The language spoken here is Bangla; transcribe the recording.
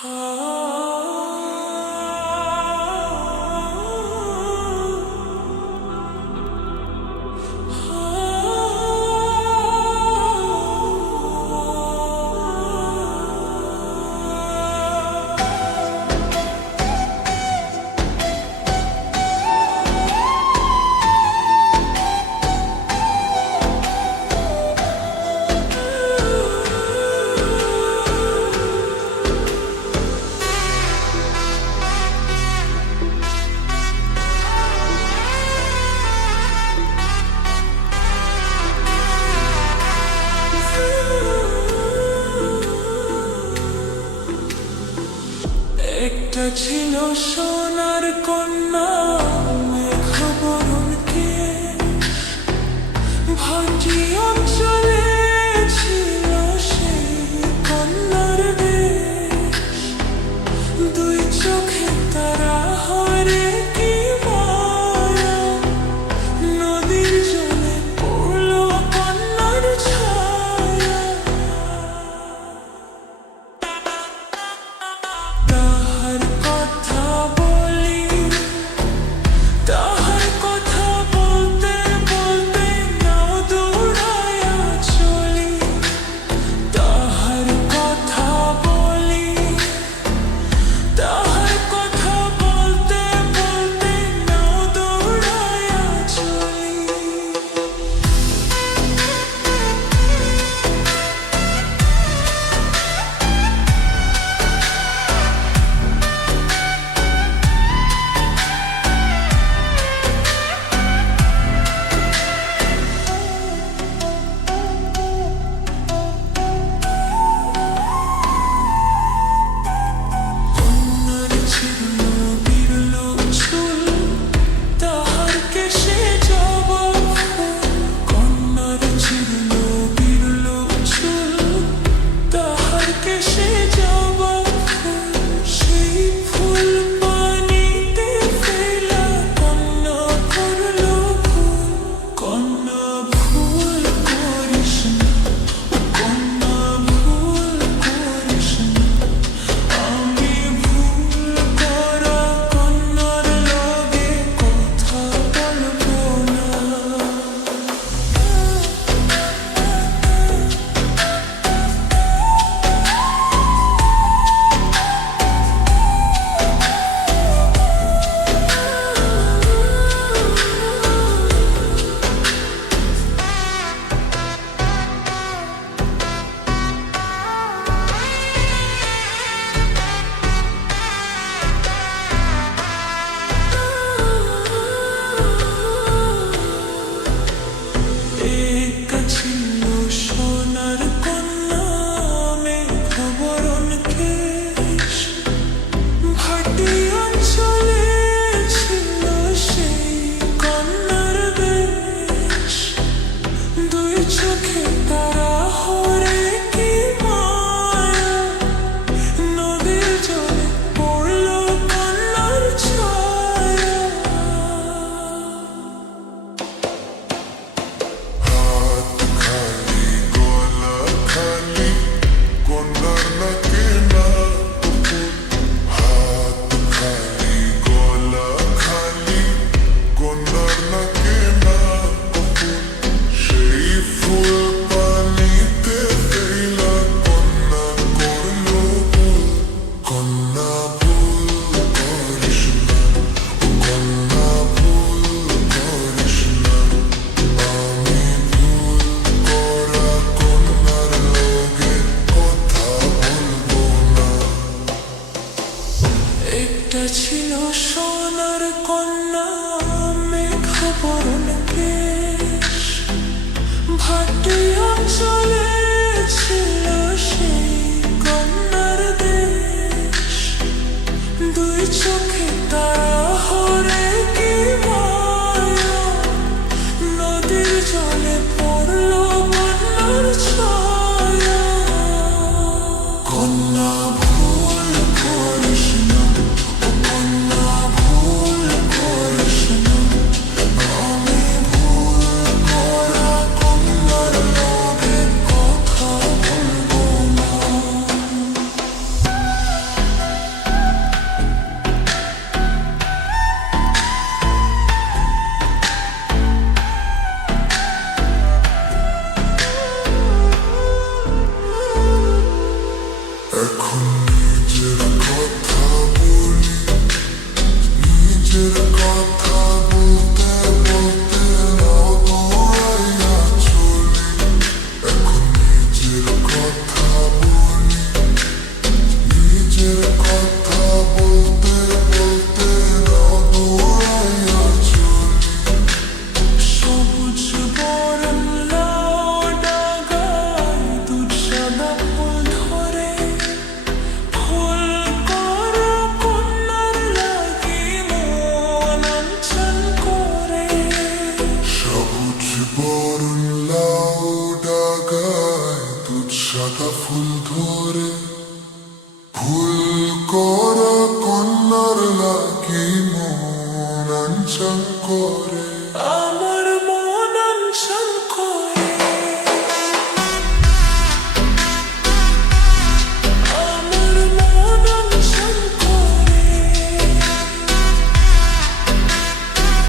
একটা ছিল সোনার কন্যা, মেঘ বরণকে ভাটি অঞ্চলে ছিল সেই কন্যার দেশ। দুই চোখে তারা হারে কি মায়া, নদীর জলে পড়ল কন্যার ছায়া। তাহার কথা বলি, তাহার কথা বলতে বলতে নাও দৌড়াইয়া চলি। তাহার কথা বলি, তাহার কথা বলতে বলতে নাও দৌড়াইয়া চলি। কন্যার ছিল বিরল চুল, তাহার কেশে জবা ফুল। কন্যার ছিল বিরল চুল, তাহার কেশে জবা ফুল। সেই ফুল পানিতে ফেলা কন্যা করল ভুল। কন্যা ভুল করিস না, কন্যা ভুল করিস না। আমি ভুল করা কন্যার লগে কথা বলবো না। একটা ছিল সোনার কন্যা, মেঘ বরণ কেশ। ভাটি অঞ্চলে ছিল সেই কন্যার বেশ। দুই চোখে তারা হরে কি মায়া, নদীর জলে পড়ল কন্যার ছায়া। একটা ছিল সোনার কন্যা, মেঘ বরণ কেশ। ভাটি অঞ্চলে ছিল সেই কন্যার দেশ। দুই চোখে তারা হরে কি মায়া, নদীর জলে পড়ল কন্যার ছায়া। কন্যা ভুল করিস না, কন্যা ভুল করিস এখন নিজের কথা বলি, নিজের কথা বলতে বলতে নাও দৌড়াইয়া চলি। এখন নিজের কথা বলি, নিজের কথা বলতে বলতে নাও দৌড়াইয়া চলি। সবুজ বরণ লাউ ডাগায় দুধ সাদা ফুল ধরে, ফুল করা কন্যার লাগি মন অঞ্চল করে। সবুজ বরণ লাউ ডাগায় দুধ সাদা ফুল ধরে, ফুল করা কন্যার লাগি মন অঞ্চল করে। আমার মন অঞ্চল